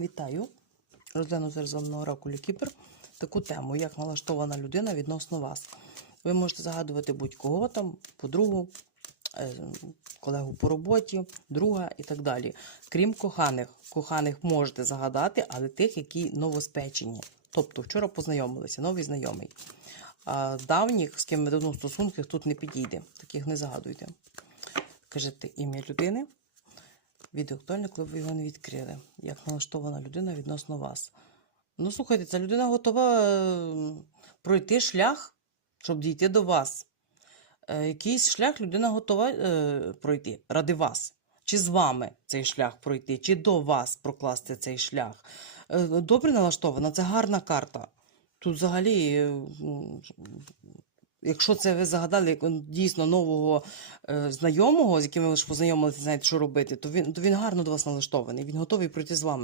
Вітаю! Розгляну зараз вам на оракулі Кіпр таку тему, як налаштована людина відносно вас. Ви можете загадувати будь-кого там, подругу, е, колегу по роботі, друга і так далі. Крім коханих. Коханих можете загадати, але тих, які новоспечені. Тобто вчора познайомилися, новий знайомий. А давніх, з ким ви давно в стосунках, тут не підійде. Таких не загадуйте. Кажете ім'я людини. Відео коли ви його не відкрили. Як налаштована людина відносно вас. Ну, слухайте, ця людина готова е, пройти шлях, щоб дійти до вас. Е, якийсь шлях людина готова е, пройти ради вас. Чи з вами цей шлях пройти, чи до вас прокласти цей шлях. Добре налаштована, це гарна карта. Тут взагалі, якщо це ви загадали як, дійсно нового е, знайомого, з яким ви ж познайомилися, знаєте, що робити, то він, то він гарно до вас налаштований, він готовий пройти з вами.